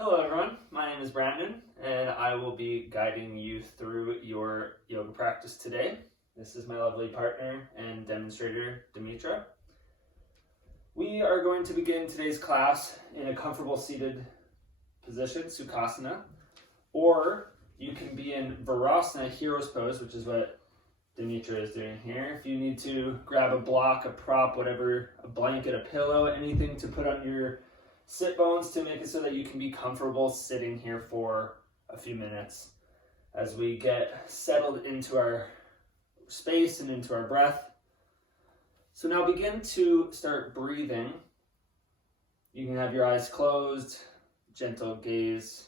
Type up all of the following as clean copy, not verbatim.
Hello everyone, my name is Brandon and I will be guiding you through your yoga practice today. This is my lovely partner and demonstrator, Dimitra. We are going to begin today's class in a comfortable seated position, Sukhasana, or you can be in Virasana, hero's pose, which is what Dimitra is doing here. If you need to grab a block, a prop, whatever, a blanket, a pillow, anything to put on your sit bones to make it so that you can be comfortable sitting here for a few minutes as we get settled into our space and into our breath. So now begin to start breathing. You can have your eyes closed, gentle gaze,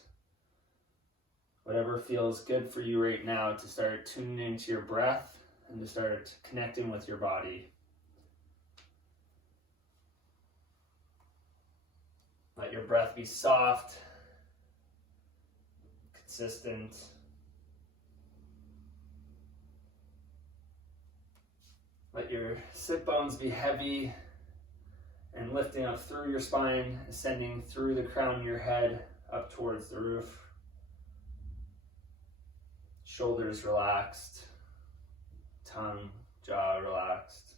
whatever feels good for you right now to start tuning into your breath and to start connecting with your body. Let your breath be soft, consistent. Let your sit bones be heavy and lifting up through your spine, ascending through the crown of your head up towards the roof. Shoulders relaxed, tongue, jaw relaxed.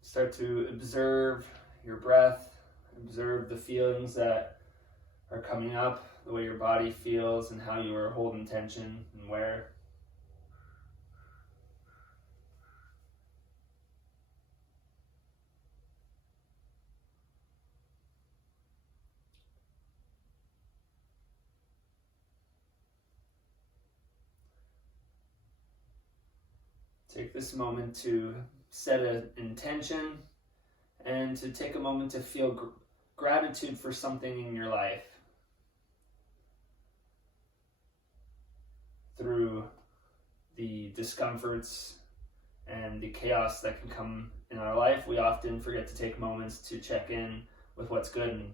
Start to observe your breath, observe the feelings that are coming up, the way your body feels and how you are holding tension and where. Take this moment to set an intention and to take a moment to feel gratitude for something in your life. Through the discomforts and the chaos that can come in our life, we often forget to take moments to check in with what's good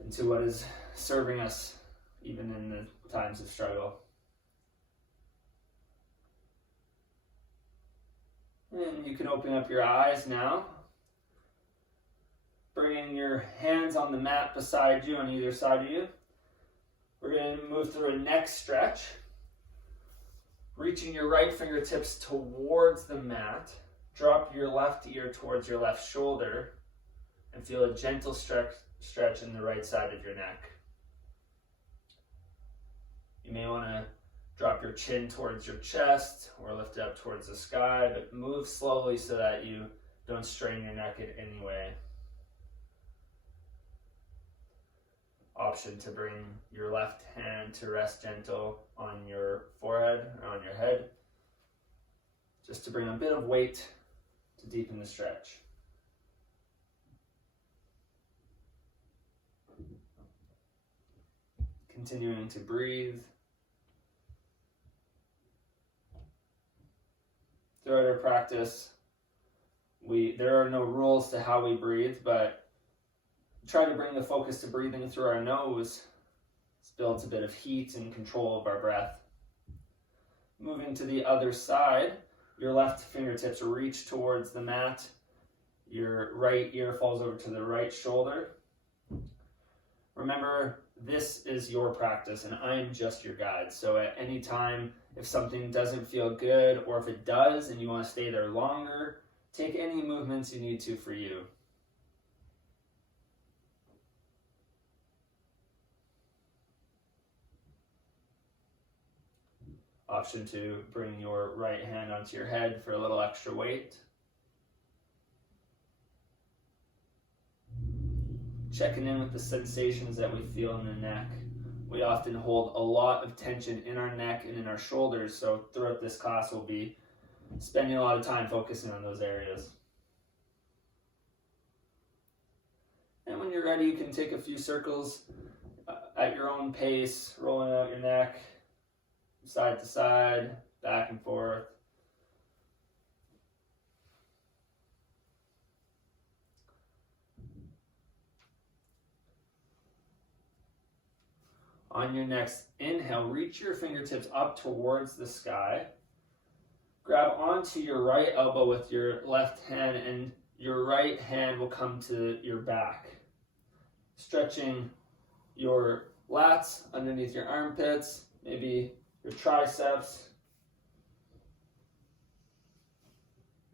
and to what is serving us even in the times of struggle. And you can open up your eyes now, bringing your hands on the mat beside you on either side of you. We're going to move through a neck stretch, reaching your right fingertips towards the mat. Drop your left ear towards your left shoulder and feel a gentle stretch in the right side of your neck. You may want to drop your chin towards your chest or lift it up towards the sky, but move slowly so that you don't strain your neck in any way. Option to bring your left hand to rest gentle on your forehead or on your head, just to bring a bit of weight to deepen the stretch. Continuing to breathe. Throughout our practice, there are no rules to how we breathe, but try to bring the focus to breathing through our nose. This builds a bit of heat and control of our breath. Moving to the other side, your left fingertips reach towards the mat. Your right ear falls over to the right shoulder. Remember, this is your practice and I'm just your guide. So at any time, if something doesn't feel good, or if it does and you want to stay there longer, take any movements you need to for you. Option to bring your right hand onto your head for a little extra weight. Checking in with the sensations that we feel in the neck. We often hold a lot of tension in our neck and in our shoulders, so throughout this class we'll be spending a lot of time focusing on those areas. And when you're ready, you can take a few circles at your own pace, rolling out your neck, side to side, back and forth. On your next inhale, reach your fingertips up towards the sky. Grab onto your right elbow with your left hand and your right hand will come to your back, stretching your lats underneath your armpits, maybe your triceps.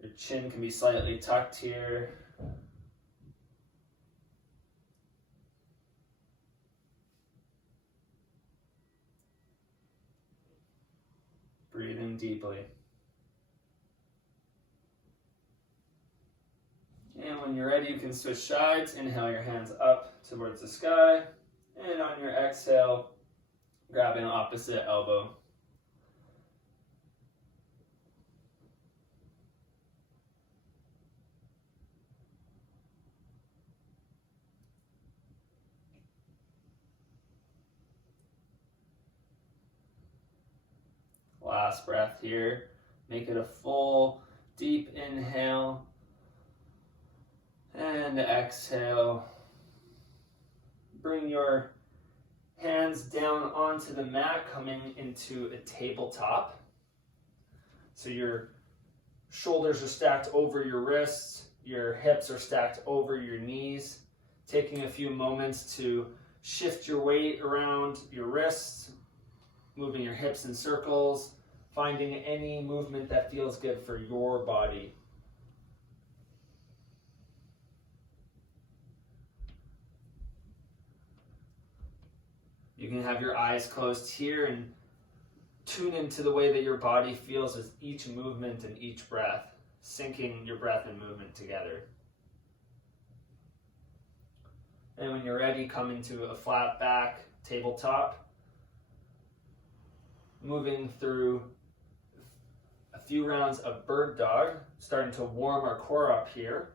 Your chin can be slightly tucked here. Breathing deeply. And when you're ready, you can switch sides. Inhale your hands up towards the sky. And on your exhale, grab an opposite elbow. Last breath here. Make it a full, deep inhale. And exhale. Bring your hands down onto the mat, coming into a tabletop. So your shoulders are stacked over your wrists, your hips are stacked over your knees. Taking a few moments to shift your weight around your wrists, moving your hips in circles, finding any movement that feels good for your body. You can have your eyes closed here and tune into the way that your body feels with each movement and each breath, syncing your breath and movement together. And when you're ready, come into a flat back tabletop, moving through a few rounds of bird dog, starting to warm our core up here.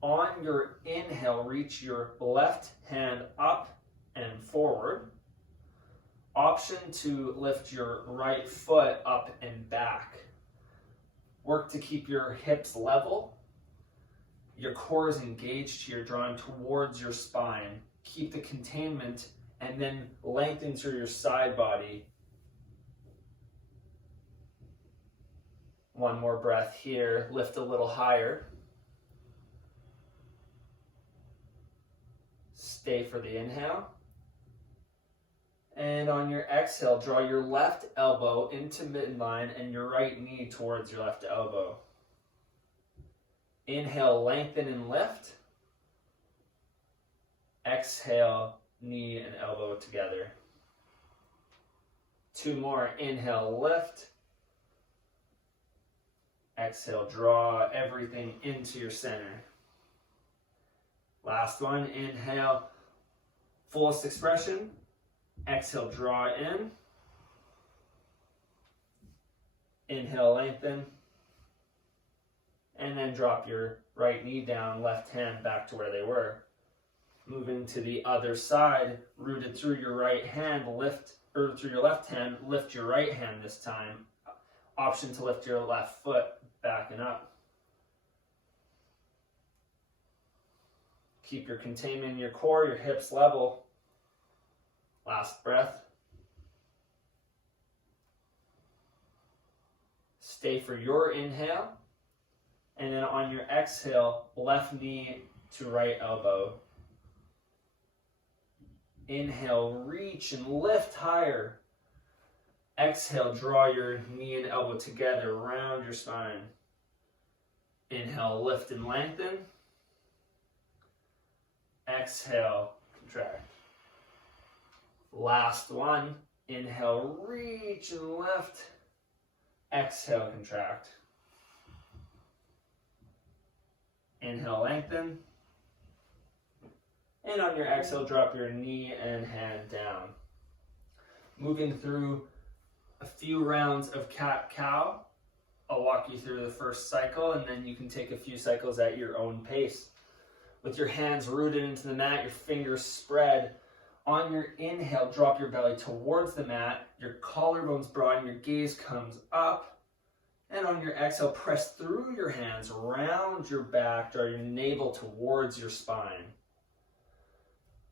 On your inhale, reach your left hand up and forward. Option to lift your right foot up and back. Work to keep your hips level. Your core is engaged here, drawing towards your spine. Keep the containment and then lengthen through your side body. One more breath here. Lift a little higher. Stay for the inhale. And on your exhale, draw your left elbow into midline and your right knee towards your left elbow. Inhale, lengthen and lift. Exhale, knee and elbow together. Two more. Inhale, lift. Exhale, draw everything into your center. Last one. Inhale, fullest expression. Exhale, draw in. Inhale, lengthen. And then drop your right knee down, left hand back to where they were. Moving to the other side, rooted through your right hand, through your left hand, lift your right hand this time. Option to lift your left foot back and up. Keep your containment in your core, your hips level. Last breath. Stay for your inhale. And then on your exhale, left knee to right elbow. Inhale, reach and lift higher. Exhale, draw your knee and elbow together, round your spine. Inhale, lift and lengthen. Exhale, contract. Last one. Inhale, reach and lift. Exhale, contract. Inhale, lengthen. And on your exhale, drop your knee and hand down. Moving through a few rounds of cat-cow. I'll walk you through the first cycle, and then you can take a few cycles at your own pace. With your hands rooted into the mat, your fingers spread. On your inhale, drop your belly towards the mat, your collarbones broaden, your gaze comes up. And on your exhale, press through your hands, round your back, draw your navel towards your spine.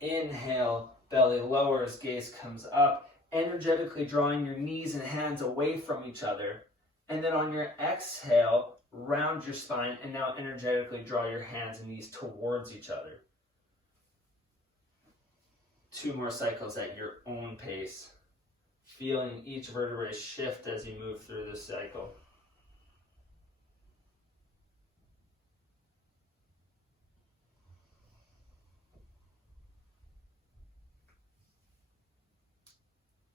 Inhale, belly lowers, gaze comes up, energetically drawing your knees and hands away from each other. And then on your exhale, round your spine, and now energetically draw your hands and knees towards each other. 2 more cycles at your own pace, feeling each vertebrae shift as you move through this cycle.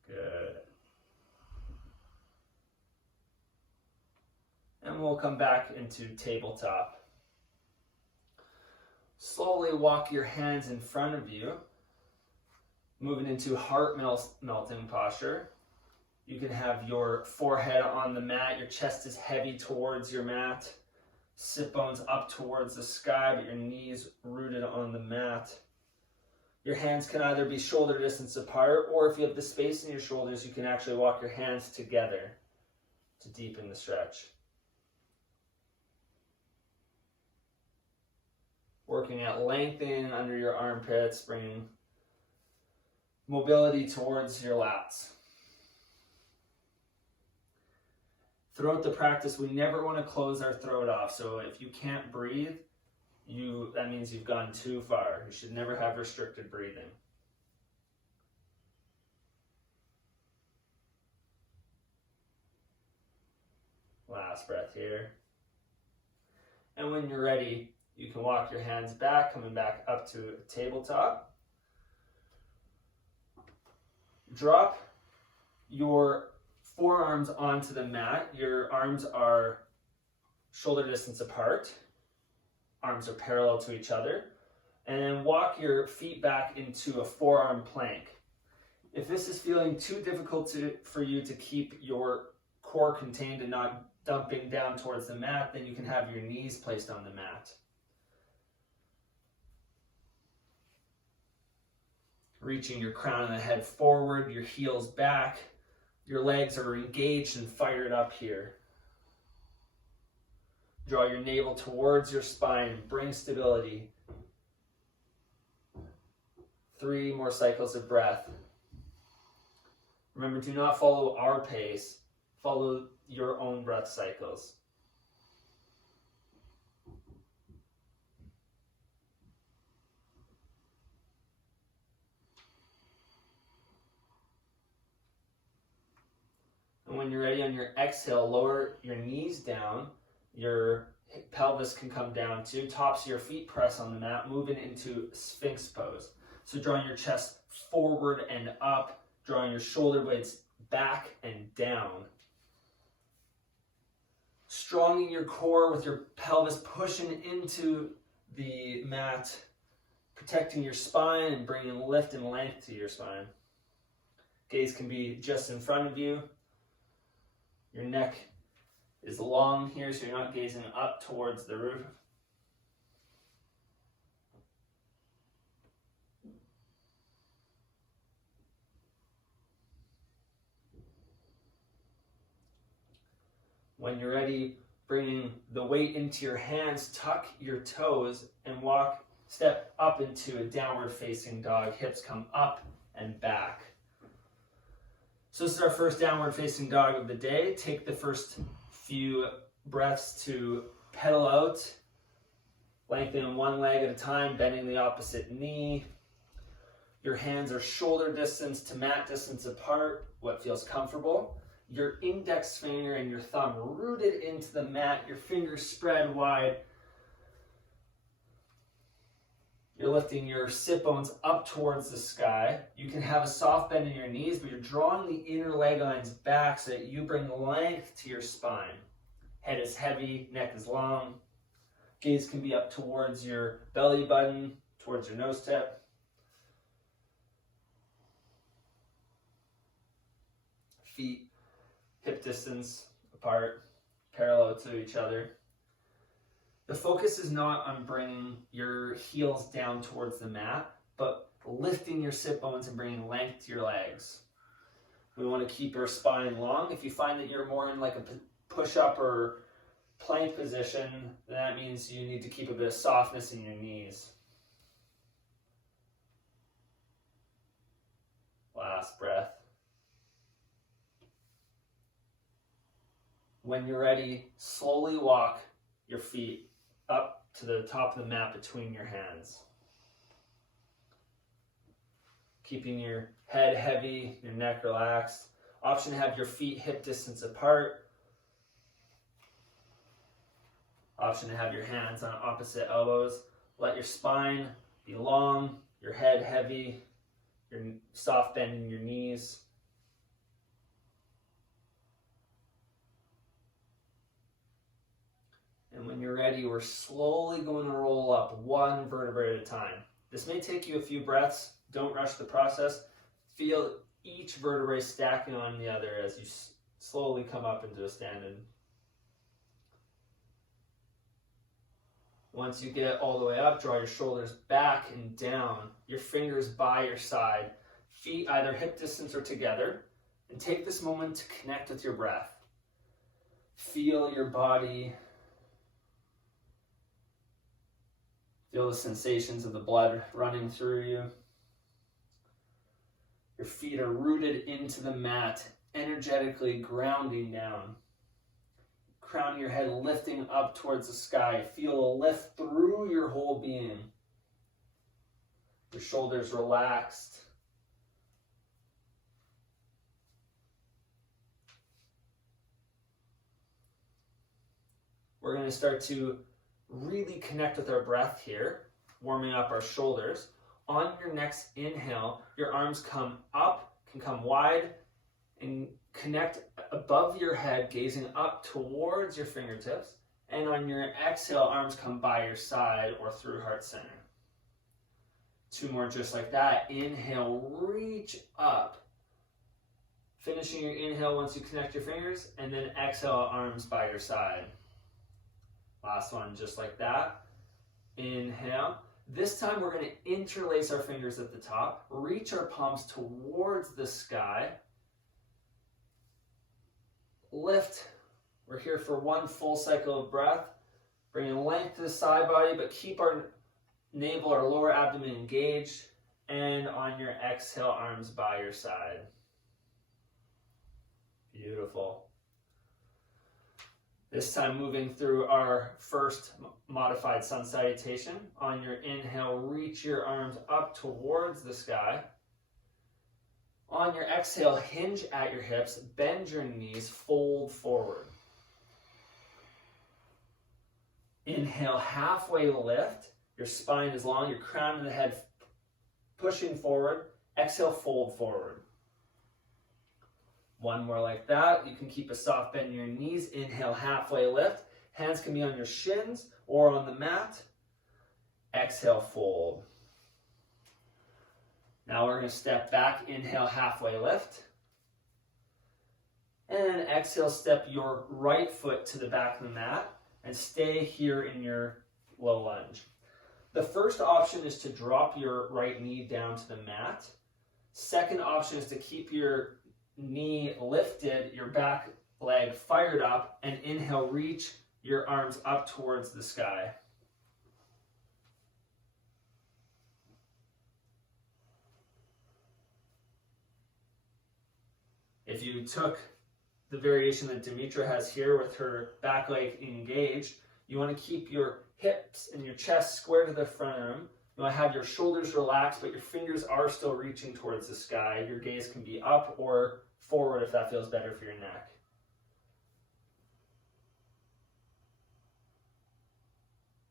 Good. And we'll come back into tabletop. Slowly walk your hands in front of you, moving into heart melting posture. You can have your forehead on the mat, your chest is heavy towards your mat, sit bones up towards the sky, but your knees rooted on the mat. Your hands can either be shoulder distance apart, or if you have the space in your shoulders, you can actually walk your hands together to deepen the stretch. Working at lengthening under your armpits, bringing mobility towards your lats. Throughout the practice, we never want to close our throat off. So if you can't breathe, that means you've gone too far. You should never have restricted breathing. Last breath here. And when you're ready, you can walk your hands back, coming back up to a tabletop. Drop your forearms onto the mat. Your arms are shoulder distance apart. Arms are parallel to each other. And then walk your feet back into a forearm plank. If this is feeling too difficult for you to keep your core contained and not dumping down towards the mat, then you can have your knees placed on the mat. Reaching your crown of the head forward, your heels back. Your legs are engaged and fired up here. Draw your navel towards your spine. Bring stability. 3 more cycles of breath. Remember, do not follow our pace. Follow your own breath cycles. And when you're ready, on your exhale, lower your knees down. Your pelvis can come down too. Tops of your feet press on the mat, moving into Sphinx pose. So drawing your chest forward and up, drawing your shoulder blades back and down. Stronging your core with your pelvis pushing into the mat, protecting your spine and bringing lift and length to your spine. Gaze can be just in front of you. Your neck is long here, so you're not gazing up towards the roof. When you're ready, bringing the weight into your hands, tuck your toes and step up into a downward facing dog. Hips come up and back. So this is our first downward facing dog of the day. Take the first few breaths to pedal out, lengthening one leg at a time, bending the opposite knee. Your hands are shoulder distance to mat distance apart, what feels comfortable. Your index finger and your thumb rooted into the mat, your fingers spread wide. You're lifting your sit bones up towards the sky. You can have a soft bend in your knees, but you're drawing the inner leg lines back so that you bring length to your spine. Head is heavy, neck is long. Gaze can be up towards your belly button, towards your nose tip. Feet hip distance apart, parallel to each other. The focus is not on bringing your heels down towards the mat, but lifting your sit bones and bringing length to your legs. We want to keep your spine long. If you find that you're more in like a push-up or plank position, then that means you need to keep a bit of softness in your knees. Last breath. When you're ready, slowly walk your feet up to the top of the mat between your hands. Keeping your head heavy, your neck relaxed. Option to have your feet hip distance apart. Option to have your hands on opposite elbows. Let your spine be long, your head heavy, your soft bend in your knees. And when you're ready, we're slowly going to roll up one vertebrae at a time. This may take you a few breaths. Don't rush the process. Feel each vertebrae stacking on the other as you slowly come up into a stand-in. Once you get all the way up, draw your shoulders back and down, your fingers by your side, feet either hip distance or together, and take this moment to connect with your breath. Feel your body. Feel the sensations of the blood running through you. Your feet are rooted into the mat, energetically grounding down. Crown of your head lifting up towards the sky. Feel a lift through your whole being. Your shoulders relaxed. We're going to start to really connect with our breath here, warming up our shoulders. On your next inhale, your arms come up, can come wide, and connect above your head, gazing up towards your fingertips. And on your exhale, arms come by your side or through heart center. Two more just like that. Inhale, reach up. Finishing your inhale once you connect your fingers, and then exhale, arms by your side. Last one, just like that. Inhale. This time we're going to interlace our fingers at the top, reach our palms towards the sky. Lift. We're here for one full cycle of breath. Bringing length to the side body, but keep our navel, our lower abdomen engaged. And on your exhale, arms by your side. Beautiful. This time moving through our first modified sun salutation. On your inhale, reach your arms up towards the sky. On your exhale, hinge at your hips, bend your knees, fold forward. Inhale, halfway lift. Your spine is long, your crown of the head pushing forward. Exhale, fold forward. One more like that. You can keep a soft bend in your knees. Inhale, halfway lift. Hands can be on your shins or on the mat. Exhale, fold. Now we're going to step back. Inhale, halfway lift. And exhale, step your right foot to the back of the mat and stay here in your low lunge. The first option is to drop your right knee down to the mat. Second option is to keep your knee lifted, your back leg fired up, and inhale, reach your arms up towards the sky. If you took the variation that Dimitra has here with her back leg engaged, you want to keep your hips and your chest square to the front arm. You want to have your shoulders relaxed, but your fingers are still reaching towards the sky. Your gaze can be up or forward if that feels better for your neck.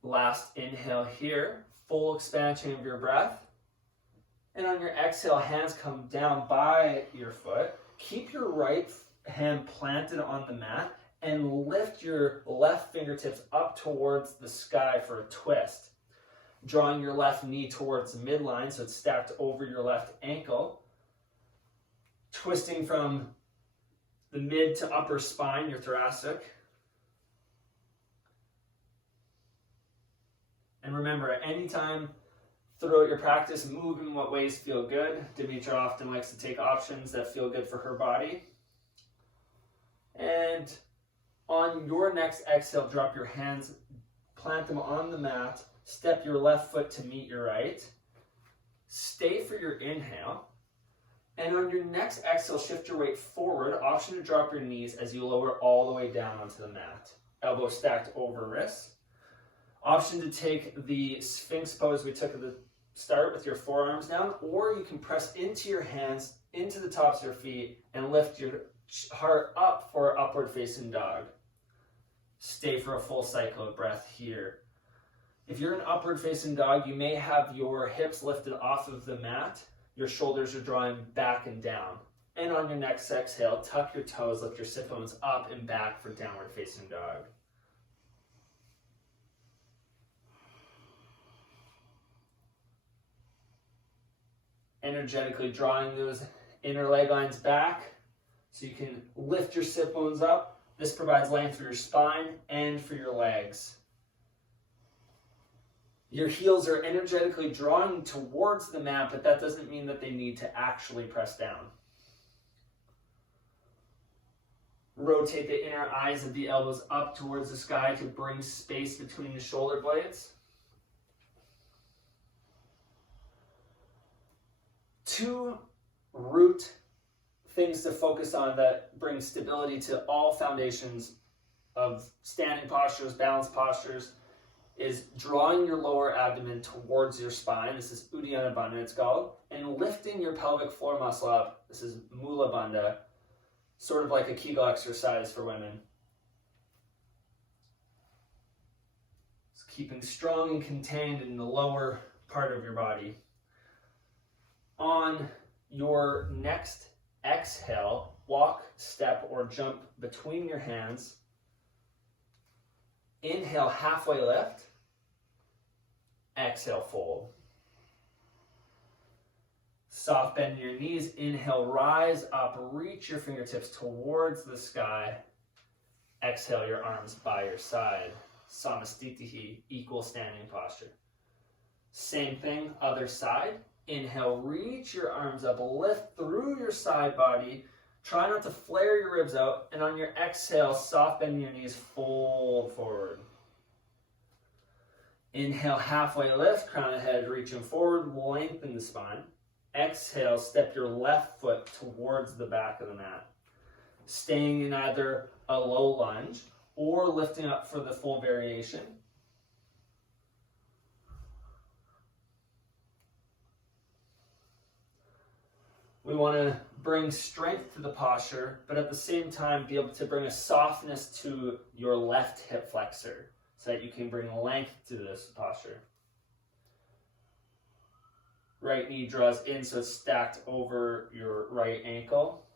Last inhale here, full expansion of your breath. And on your exhale, hands come down by your foot. Keep your right hand planted on the mat and lift your left fingertips up towards the sky for a twist. Drawing your left knee towards the midline so it's stacked over your left ankle. Twisting from the mid to upper spine, your thoracic. And remember, at any time throughout your practice, move in what ways feel good. Dimitra often likes to take options that feel good for her body. And on your next exhale, drop your hands, plant them on the mat, step your left foot to meet your right. Stay for your inhale. And on your next exhale, shift your weight forward. Option to drop your knees as you lower all the way down onto the mat. Elbows stacked over wrists. Option to take the Sphinx pose we took at the start with your forearms down, or you can press into your hands, into the tops of your feet, and lift your heart up for upward facing dog. Stay for a full cycle of breath here. If you're in upward facing dog, you may have your hips lifted off of the mat. Your shoulders are drawing back and down. And on your next exhale, tuck your toes, lift your sit bones up and back for downward facing dog. Energetically drawing those inner leg lines back so you can lift your sit bones up. This provides length for your spine and for your legs. Your heels are energetically drawing towards the mat, but that doesn't mean that they need to actually press down. Rotate the inner eyes of the elbows up towards the sky to bring space between the shoulder blades. 2 root things to focus on that bring stability to all foundations of standing postures, balanced postures, is drawing your lower abdomen towards your spine. This is Uddiyana Bandha, it's called. And lifting your pelvic floor muscle up. This is Mula Bandha, sort of like a Kegel exercise for women. It's keeping strong and contained in the lower part of your body. On your next exhale, walk, step, or jump between your hands. Inhale, halfway lift. Exhale, fold. Soft bend in your knees. Inhale, rise up, reach your fingertips towards the sky. Exhale, your arms by your side. Samastitihi, equal standing posture. Same thing, other side. Inhale, reach your arms up, lift through your side body. Try not to flare your ribs out. And on your exhale, soft bend your knees, fold forward. Inhale, halfway lift, crown of head reaching forward, lengthen the spine. Exhale, step your left foot towards the back of the mat. Staying in either a low lunge or lifting up for the full variation. We want to bring strength to the posture, but at the same time be able to bring a softness to your left hip flexor so that you can bring length to this posture. Right knee draws in so it's stacked over your right ankle.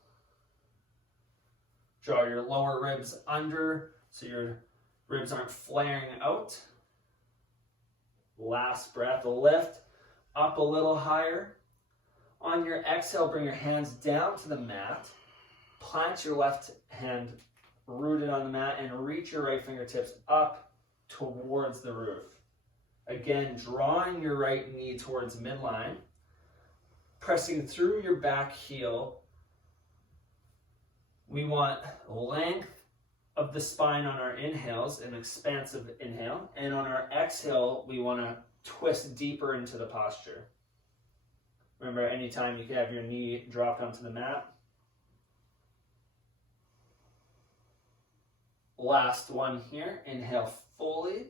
Draw your lower ribs under so your ribs aren't flaring out. Last breath, lift up a little higher. On your exhale, bring your hands down to the mat. Plant your left hand rooted on the mat and reach your right fingertips up towards the roof. Again, drawing your right knee towards midline. Pressing through your back heel. We want length of the spine on our inhales, an expansive inhale. And on our exhale, we want to twist deeper into the posture. Remember, anytime you can have your knee dropped onto the mat. Last one here. Inhale fully.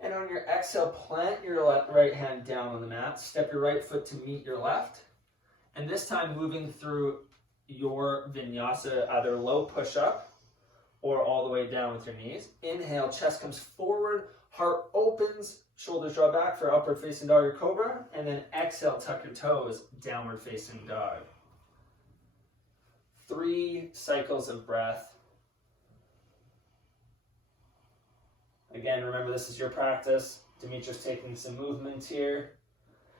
And on your exhale, plant your right hand down on the mat. Step your right foot to meet your left. And this time moving through your vinyasa, either low push-up or all the way down with your knees. Inhale, chest comes forward, heart opens, shoulders draw back for upward facing dog or cobra, and then exhale, tuck your toes, downward facing dog. 3 cycles of breath. Again, remember this is your practice. Dimitra's taking some movement here.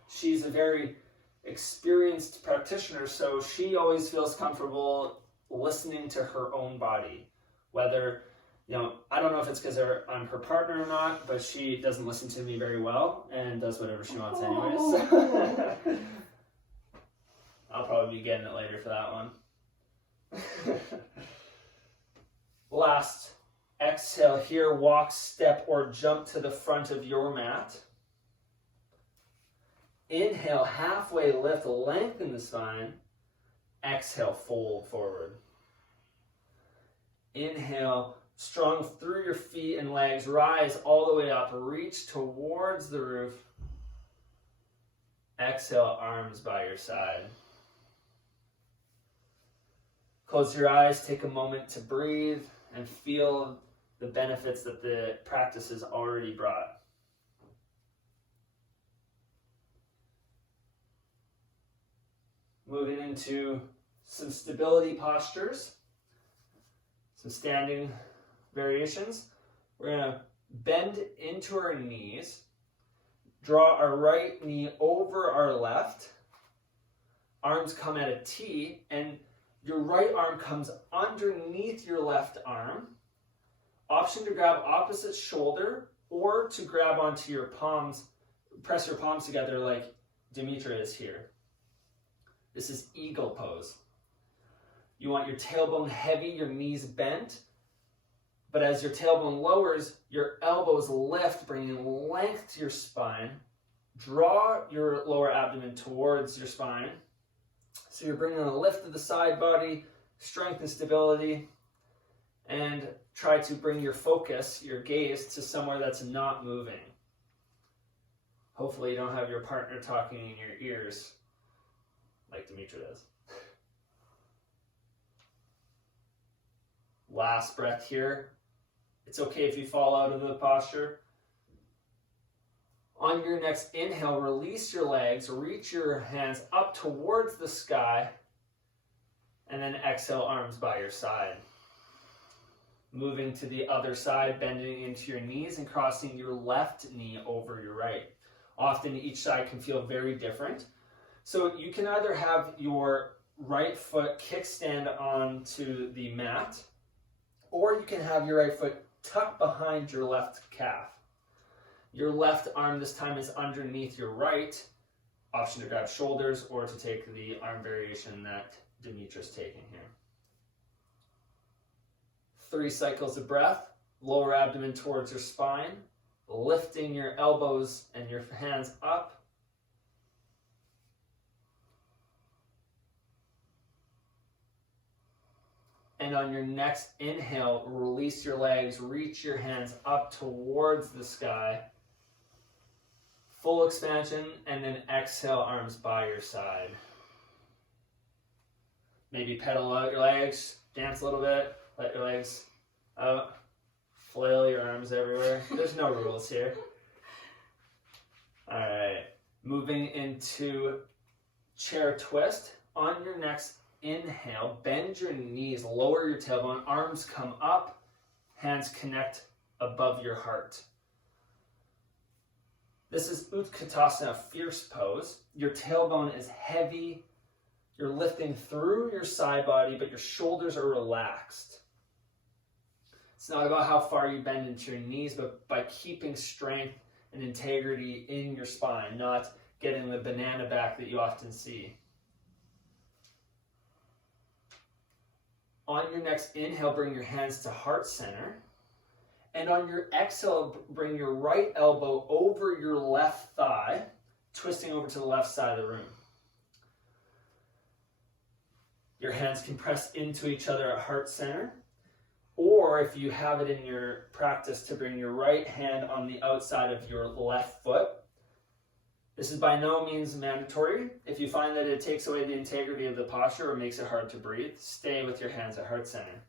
She's a very experienced practitioner, so she always feels comfortable listening to her own body. Whether, I don't know if it's because I'm her partner or not, but she doesn't listen to me very well and does whatever she wants anyways. I'll probably be getting it later for that one. Last exhale here, walk, step, or jump to the front of your mat. Inhale, halfway lift, lengthen the spine. Exhale, fold forward. Inhale, strong through your feet and legs, rise all the way up, reach towards the roof. Exhale, arms by your side. Close your eyes, take a moment to breathe and feel the benefits that the practice has already brought. Moving into some stability postures, some standing variations. We're going to bend into our knees, draw our right knee over our left, arms come at a T, and your right arm comes underneath your left arm. Option to grab opposite shoulder or to grab onto your palms, press your palms together like Dimitra is here. This is eagle pose. You want your tailbone heavy, your knees bent, but as your tailbone lowers, your elbows lift, bringing length to your spine. Draw your lower abdomen towards your spine. So you're bringing a lift to the side body, strength and stability, and try to bring your focus, your gaze, to somewhere that's not moving. Hopefully you don't have your partner talking in your ears like Dimitra does. Last breath here. It's okay if you fall out of the posture. On your next inhale, release your legs, reach your hands up towards the sky, and then exhale, arms by your side. Moving to the other side, bending into your knees and crossing your left knee over your right. Often each side can feel very different. So you can either have your right foot kickstand onto the mat, or you can have your right foot tucked behind your left calf. Your left arm this time is underneath your right. Option to grab shoulders or to take the arm variation that Dimitra's taking here. 3 cycles of breath. Lower abdomen towards your spine. Lifting your elbows and your hands up. And on your next inhale, release your legs, reach your hands up towards the sky. Full expansion, and then exhale, arms by your side. Maybe pedal out your legs, dance a little bit, let your legs out, flail your arms everywhere. There's no rules here. All right, moving into chair twist. On your next inhale, bend your knees, lower your tailbone, arms come up, hands connect above your heart. This is Utkatasana, fierce pose. Your tailbone is heavy. You're lifting through your side body, but your shoulders are relaxed. It's not about how far you bend into your knees, but by keeping strength and integrity in your spine, not getting the banana back that you often see. On your next inhale, bring your hands to heart center. And on your exhale, bring your right elbow over your left thigh, twisting over to the left side of the room. Your hands can press into each other at heart center. Or if you have it in your practice, to bring your right hand on the outside of your left foot. This is by no means mandatory. If you find that it takes away the integrity of the posture or makes it hard to breathe, stay with your hands at heart center.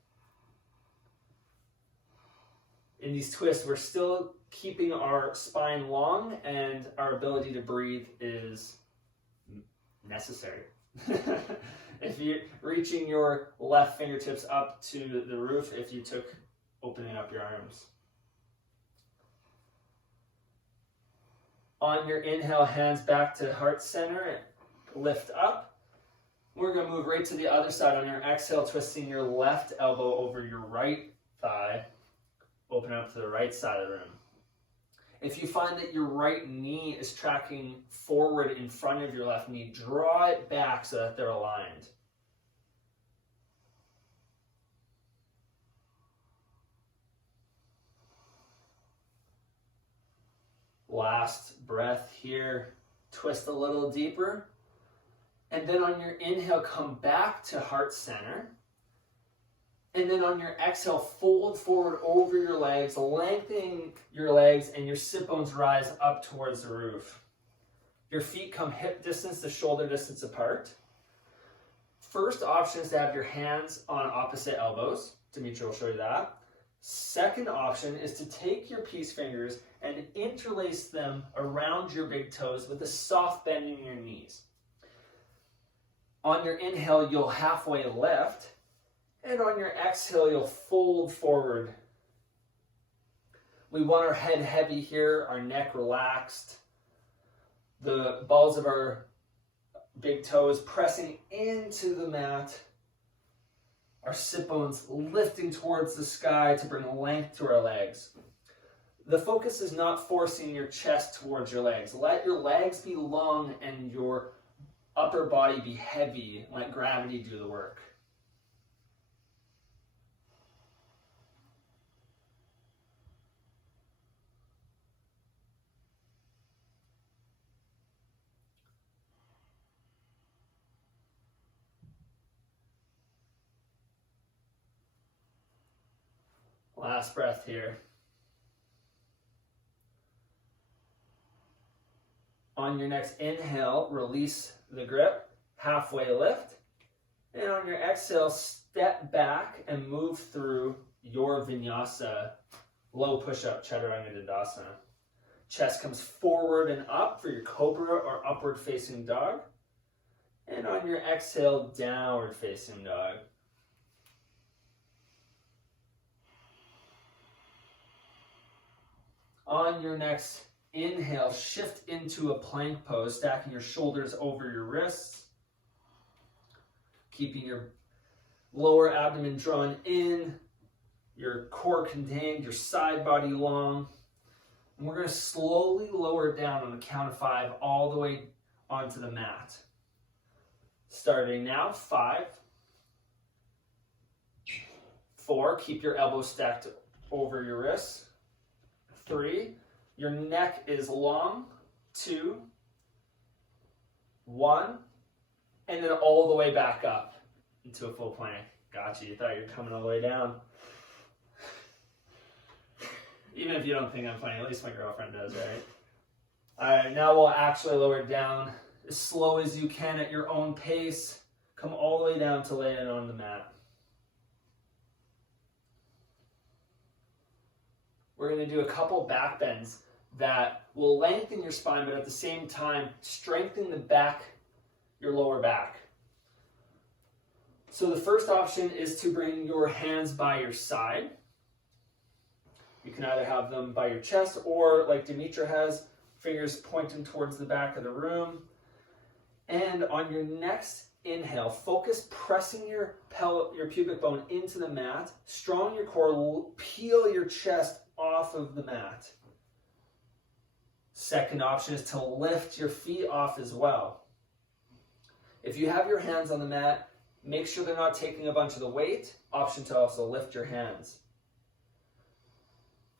In these twists, we're still keeping our spine long and our ability to breathe is necessary. If you're reaching your left fingertips up to the roof, if you took opening up your arms. On your inhale, hands back to heart center, lift up. We're going to move right to the other side. On your exhale, twisting your left elbow over your right thigh. Open up to the right side of the room. If you find that your right knee is tracking forward in front of your left knee, draw it back so that they're aligned. Last breath here. Twist a little deeper. And then on your inhale, come back to heart center. And then on your exhale, fold forward over your legs, lengthening your legs, and your sit bones rise up towards the roof. Your feet come hip distance to shoulder distance apart. First option is to have your hands on opposite elbows. Demetra will show you that. Second option is to take your peace fingers and interlace them around your big toes with a soft bend in your knees. On your inhale, you'll halfway lift. And on your exhale, you'll fold forward. We want our head heavy here, our neck relaxed. The balls of our big toes pressing into the mat. Our sit bones lifting towards the sky to bring length to our legs. The focus is not forcing your chest towards your legs. Let your legs be long and your upper body be heavy. Let gravity do the work. Last breath here. On your next inhale, release the grip, halfway lift. And on your exhale, step back and move through your vinyasa, low push-up, chaturanga dandasana. Chest comes forward and up for your cobra or upward facing dog. And on your exhale, downward facing dog. On your next inhale, shift into a plank pose, stacking your shoulders over your wrists, keeping your lower abdomen drawn in, your core contained, your side body long. And we're going to slowly lower down on the count of 5 all the way onto the mat. Starting now, 5, 4, keep your elbows stacked over your wrists. 3, your neck is long. 2, 1, and then all the way back up into a full plank. Gotcha, you thought you were coming all the way down. Even if you don't think I'm funny, at least my girlfriend does, right? Alright, now we'll actually lower it down as slow as you can at your own pace. Come all the way down to lay it on the mat. We're going to do a couple back bends that will lengthen your spine, but at the same time, strengthen the back, your lower back. So the first option is to bring your hands by your side. You can either have them by your chest or, like Demetra has, fingers pointing towards the back of the room. And on your next inhale, focus pressing your pubic bone into the mat, strong your core, peel your chest off of the mat. Second option is to lift your feet off as well. If you have your hands on the mat, make sure they're not taking a bunch of the weight. Option to also lift your hands.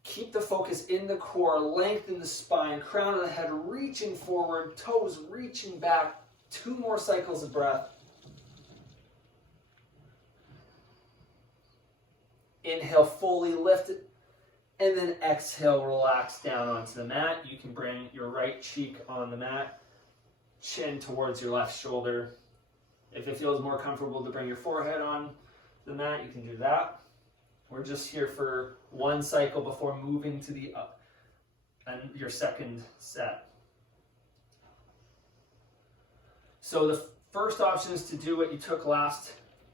Keep the focus in the core, lengthen the spine, crown of the head reaching forward, toes reaching back. 2 more cycles of breath. Inhale, fully lift it. And then exhale, relax down onto the mat. You can bring your right cheek on the mat, chin towards your left shoulder. If it feels more comfortable to bring your forehead on the mat, you can do that. We're just here for 1 cycle before moving to the and your second set. So the first option is to do what you took last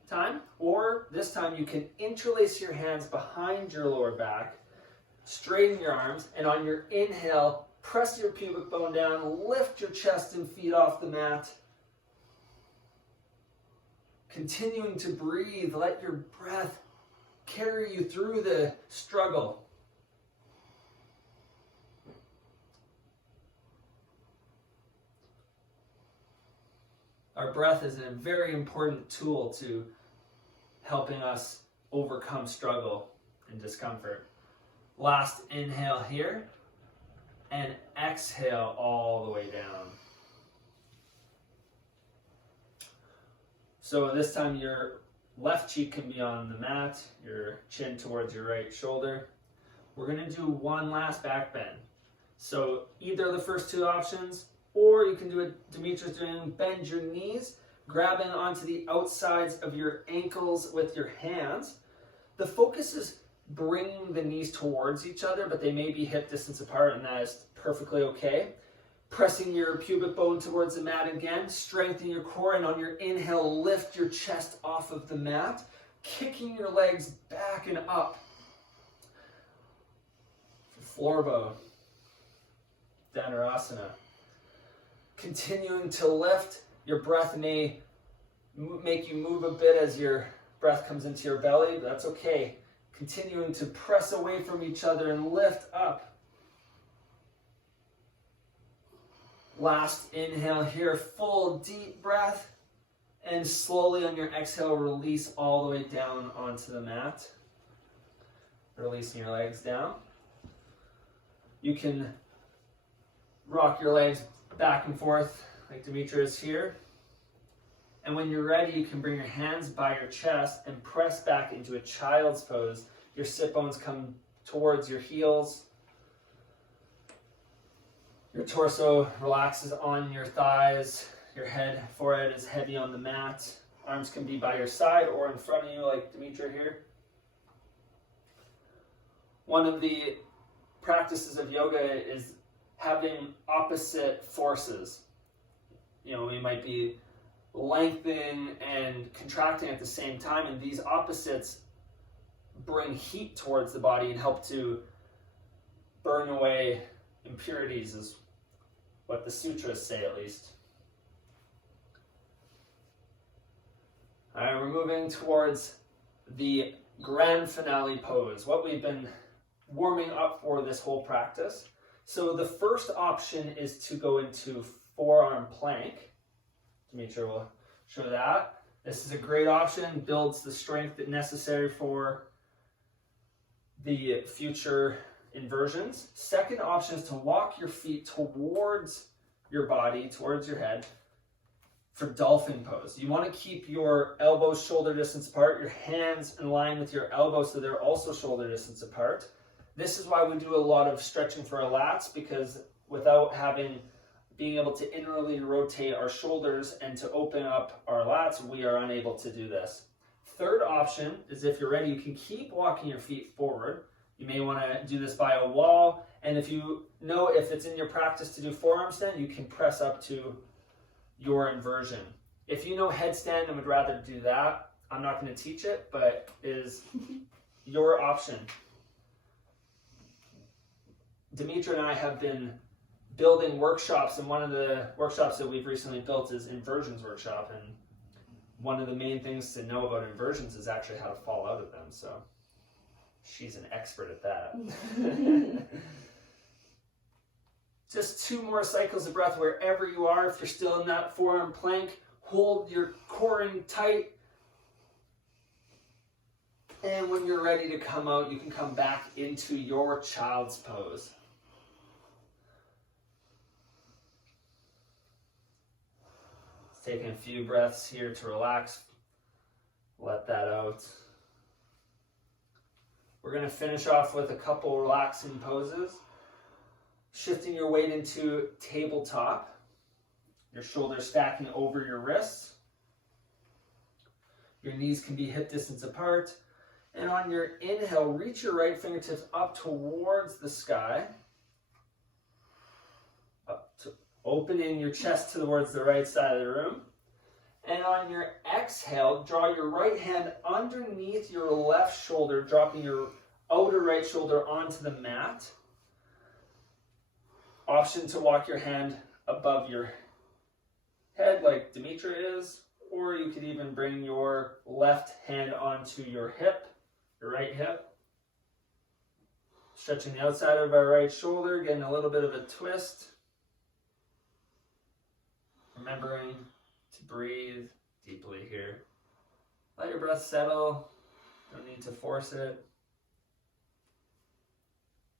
time, or this time you can interlace your hands behind your lower back, straighten your arms, and on your inhale, press your pubic bone down, lift your chest and feet off the mat. Continuing to breathe, let your breath carry you through the struggle. Our breath is a very important tool to helping us overcome struggle and discomfort. Last inhale here, and exhale all the way down. So this time your left cheek can be on the mat, your chin towards your right shoulder. We're going to do one last back bend. So either of the first two options, or you can do what Dimitra's doing, bend your knees, grabbing onto the outsides of your ankles with your hands. The focus is bringing the knees towards each other, but they may be hip distance apart, and that is perfectly okay. Pressing your pubic bone towards the mat again, strengthen your core, and on your inhale, lift your chest off of the mat, kicking your legs back and up. Floor bow, Dhanurasana. Continuing to lift, your breath may make you move a bit as your breath comes into your belly, but that's okay. Continuing to press away from each other and lift up. Last inhale here, full deep breath, and slowly on your exhale, release all the way down onto the mat. Releasing your legs down. You can rock your legs back and forth like Dimitra is here. And when you're ready, you can bring your hands by your chest and press back into a child's pose. Your sit bones come towards your heels. Your torso relaxes on your thighs. Your forehead is heavy on the mat. Arms can be by your side or in front of you like Dimitra here. One of the practices of yoga is having opposite forces. You know, we might be lengthening and contracting at the same time, and these opposites bring heat towards the body and help to burn away impurities, is what the sutras say at least. All right, we're moving towards the grand finale pose, what we've been warming up for this whole practice. So the first option is to go into forearm plank. Dimitra will show that. This is a great option, builds the strength necessary for the future inversions. Second option is to walk your feet towards your body, towards your head, for dolphin pose. You want to keep your elbows shoulder distance apart, your hands in line with your elbows so they're also shoulder distance apart. This is why we do a lot of stretching for our lats, because without being able to inwardly rotate our shoulders and to open up our lats, we are unable to do this. Third option is, if you're ready, you can keep walking your feet forward. You may want to do this by a wall, and if it's in your practice to do forearm stand, you can press up to your inversion. If you know headstand and would rather do that, I'm not going to teach it, but it is your option. Dimitra and I have been building workshops, and one of the workshops that we've recently built is Inversions workshop, and one of the main things to know about inversions is actually how to fall out of them, so she's an expert at that. Just 2 more cycles of breath wherever you are. If you're still in that forearm plank, hold your core in tight. And when you're ready to come out, you can come back into your child's pose. Taking a few breaths here to relax. Let that out. We're going to finish off with a couple relaxing poses. Shifting your weight into tabletop. Your shoulders stacking over your wrists. Your knees can be hip distance apart. And on your inhale, reach your right fingertips up towards the sky. Opening your chest towards the right side of the room. And on your exhale, draw your right hand underneath your left shoulder, dropping your outer right shoulder onto the mat. Option to walk your hand above your head like Dimitra is, or you could even bring your left hand onto your hip, your right hip. Stretching the outside of our right shoulder, getting a little bit of a twist. Remembering to breathe deeply here. Let your breath settle. Don't need to force it.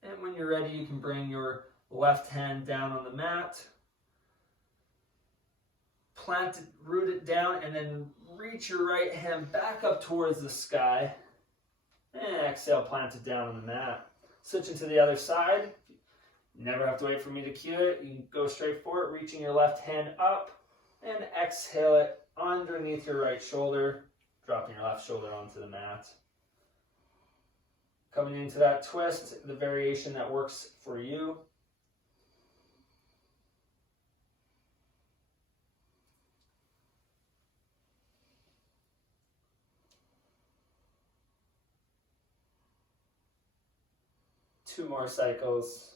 And when you're ready, you can bring your left hand down on the mat. plant it, root it down, and then reach your right hand back up towards the sky. And exhale, plant it down on the mat. Switching to the other side. You never have to wait for me to cue it. You can go straight for it, reaching your left hand up, and exhale it underneath your right shoulder, dropping your left shoulder onto the mat. Coming into that twist, the variation that works for you. Two more cycles.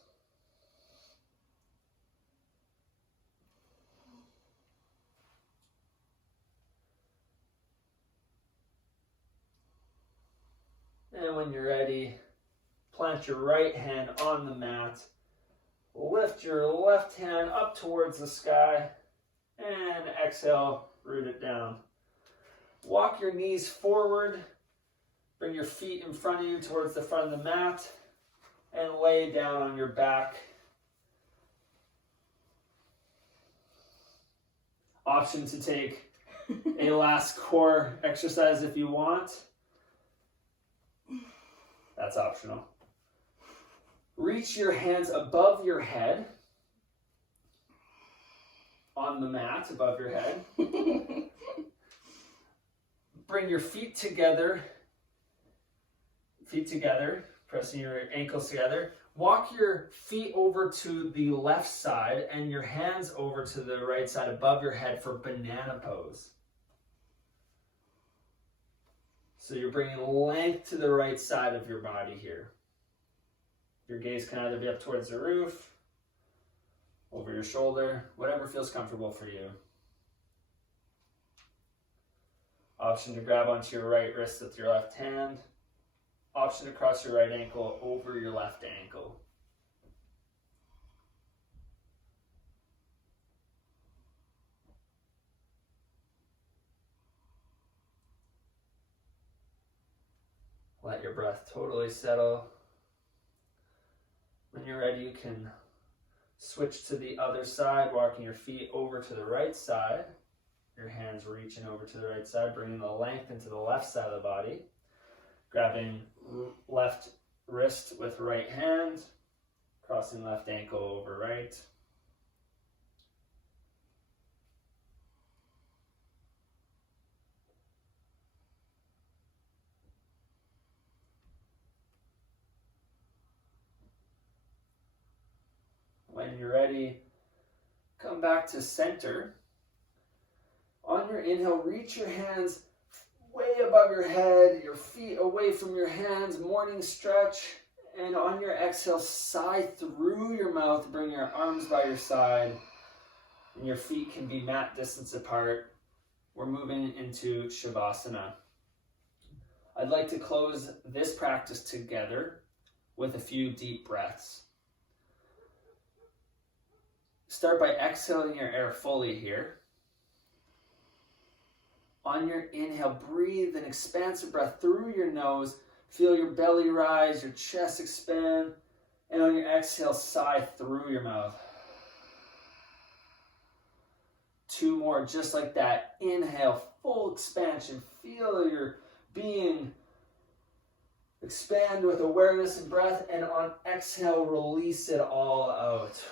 And when you're ready, plant your right hand on the mat. Lift your left hand up towards the sky. And exhale, root it down. Walk your knees forward. Bring your feet in front of you towards the front of the mat. And lay down on your back. Option to take a last core exercise if you want. That's optional. Reach your hands above your head. On the mat, above your head. Bring your feet together. Pressing your ankles together. Walk your feet over to the left side and your hands over to the right side above your head for banana pose. So you're bringing length to the right side of your body here. Your gaze can either be up towards the roof, over your shoulder, whatever feels comfortable for you. Option to grab onto your right wrist with your left hand. Option to cross your right ankle over your left ankle. Let your breath totally settle. When you're ready, you can switch to the other side, walking your feet over to the right side. Your hands reaching over to the right side, bringing the length into the left side of the body. Grabbing left wrist with right hand, crossing left ankle over right. When you're ready, come back to center. On your inhale, reach your hands way above your head, your feet away from your hands, morning stretch. And on your exhale, sigh through your mouth, bring your arms by your side, and your feet can be mat distance apart. We're moving into Shavasana. I'd like to close this practice together with a few deep breaths. Start by exhaling your air fully here. On your inhale, breathe an expansive breath through your nose. Feel your belly rise, your chest expand. And on your exhale, sigh through your mouth. Two more, just like that. Inhale, full expansion. Feel your being expand with awareness and breath. And on exhale, release it all out.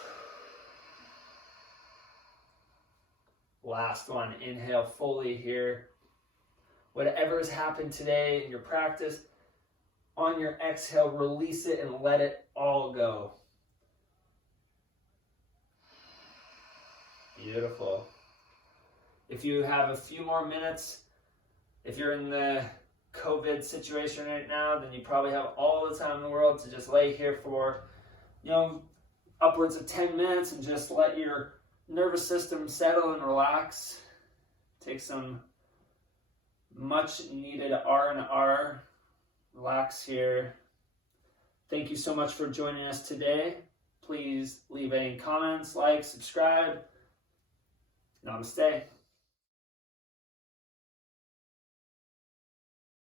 Last one, inhale fully here. Whatever has happened today in your practice, on your exhale, release it and let it all go. Beautiful. If you have a few more minutes, if you're in the COVID situation right now, then you probably have all the time in the world to just lay here for, upwards of 10 minutes and just let your nervous system settle and relax. Take some much needed R&R. Relax here. Thank you so much for joining us today. Please leave any comments, like, subscribe. Namaste.